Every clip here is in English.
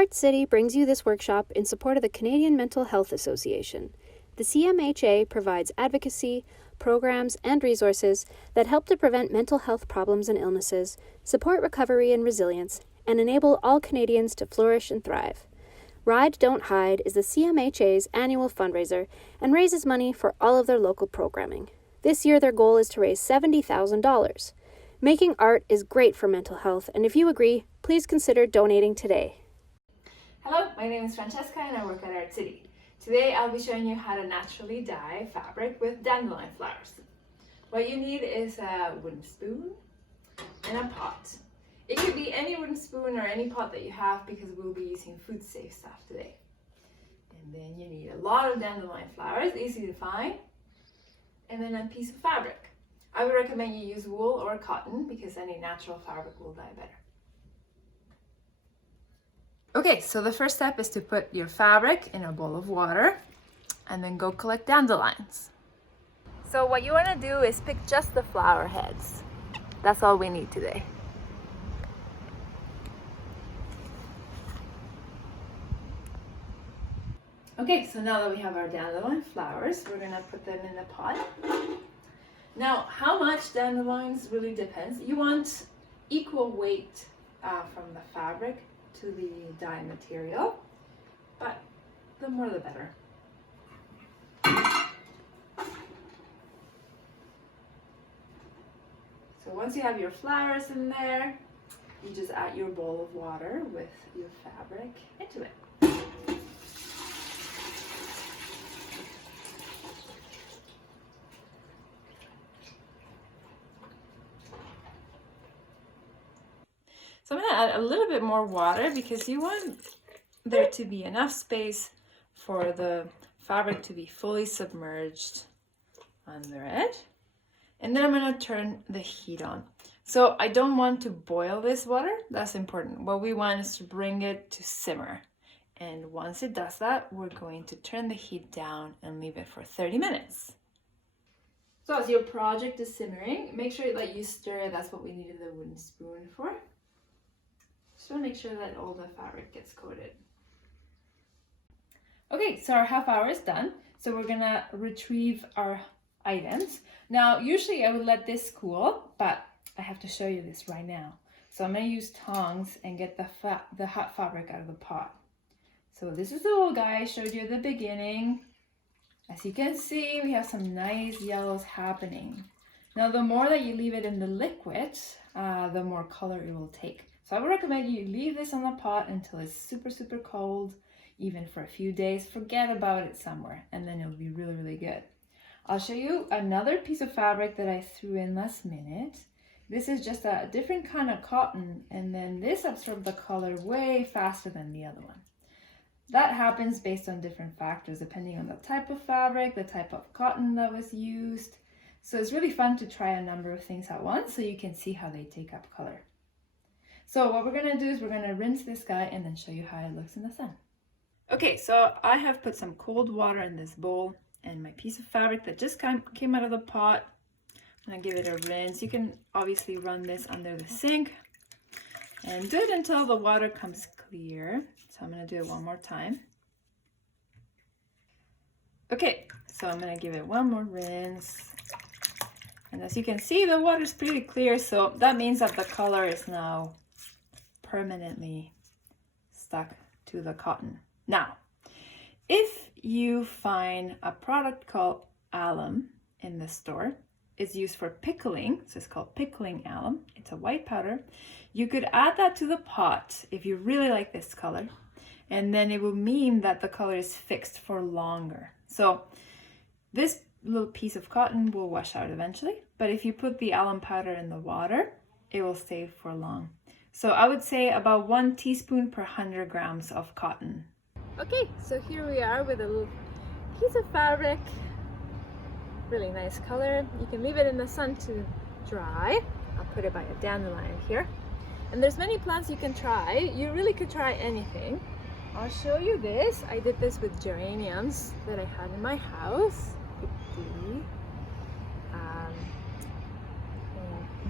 Art City brings you this workshop in support of the Canadian Mental Health Association. The CMHA provides advocacy, programs, and resources that help to prevent mental health problems and illnesses, support recovery and resilience, and enable all Canadians to flourish and thrive. Ride, Don't Hide is the CMHA's annual fundraiser and raises money for all of their local programming. This year, their goal is to raise $70,000. Making art is great for mental health, and if you agree, please consider donating today. Hello, my name is Francesca and I work at Art City. Today I'll be showing you how to naturally dye fabric with dandelion flowers. What you need is a wooden spoon and a pot. It could be any wooden spoon or any pot that you have because we'll be using food safe stuff today. And then you need a lot of dandelion flowers, easy to find, and then a piece of fabric. I would recommend you use wool or cotton because any natural fabric will dye better. Okay, so the first step is to put your fabric in a bowl of water and then go collect dandelions. So what you want to do is pick just the flower heads. That's all we need today. Okay, so now that we have our dandelion flowers, we're going to put them in a pot. Now, how much dandelions really depends. You want equal weight from the fabric to the dye material, but the more the better. So once you have your flowers in there, you just add your bowl of water with your fabric into it. So I'm going to add a little bit more water because you want there to be enough space for the fabric to be fully submerged under it. And then I'm going to turn the heat on. So I don't want to boil this water. That's important. What we want is to bring it to simmer. And once it does that, we're going to turn the heat down and leave it for 30 minutes. So as your project is simmering, make sure that you stir. That's what we needed the wooden spoon for. So make sure that all the fabric gets coated. Okay, so our half hour is done. So we're gonna retrieve our items. Now, usually I would let this cool, but I have to show you this right now. So I'm gonna use tongs and get the hot fabric out of the pot. So this is the little guy I showed you at the beginning. As you can see, we have some nice yellows happening. Now, the more that you leave it in the liquid, the more color it will take. So I would recommend you leave this on the pot until it's super, super cold, even for a few days. Forget about it somewhere, and then it'll be really, really good. I'll show you another piece of fabric that I threw in last minute. This is just a different kind of cotton, and then this absorbed the color way faster than the other one. That happens based on different factors, depending on the type of fabric, the type of cotton that was used. So it's really fun to try a number of things at once so you can see how they take up color. So what we're going to do is we're going to rinse this guy and then show you how it looks in the sun. Okay, so I have put some cold water in this bowl and my piece of fabric that just came out of the pot. I'm going to give it a rinse. You can obviously run this under the sink and do it until the water comes clear. So I'm going to do it one more time. Okay, so I'm going to give it one more rinse. And as you can see, the water is pretty clear, so that means that the color is now permanently stuck to the cotton. Now, if you find a product called alum in the store, it's used for pickling, so it's called pickling alum. It's a white powder. You could add that to the pot if you really like this color, and then it will mean that the color is fixed for longer. So this little piece of cotton will wash out eventually, but if you put the alum powder in the water, it will stay for long. So I would say about 1 teaspoon per 100 grams of cotton. Okay, so here we are with a little piece of fabric. Really nice color. You can leave it in the sun to dry. I'll put it by a dandelion here. And there's many plants you can try. You really could try anything. I'll show you this. I did this with geraniums that I had in my house.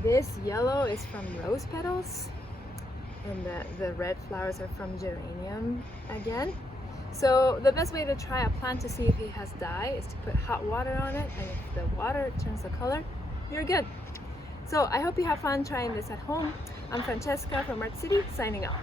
This yellow is from rose petals. and the red flowers are from geranium again. So the best way to try a plant to see if it has dye is to put hot water on it, and if the water turns the color, you're good. So I hope you have fun trying this at home. I'm Francesca from Art City, signing off.